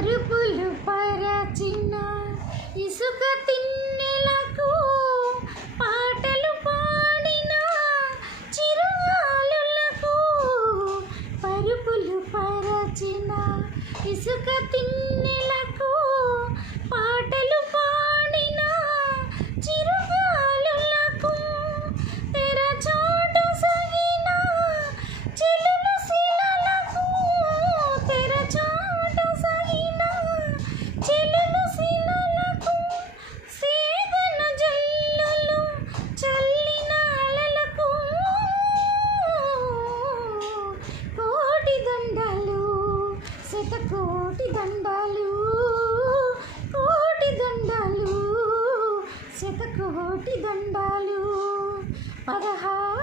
పరుపులు పరచిన ఇసుక తిన్నెలకు పాటలు పాడిన చిరుగాలులకు పరుపులు పరచిన ఇసుక తిన్నెలకు పాటలు పాడిన చిరుగాలులకు తెరచాటు సగిన చెలులు శిలలకు తెరచాటు సగిన చెలులు శిలలకు సేదన జల్లులు చల్లిన అలలకు కోటి దండాలు శతకోటి దండాలు కోటి దండాలు శతకోటి దండాలు 16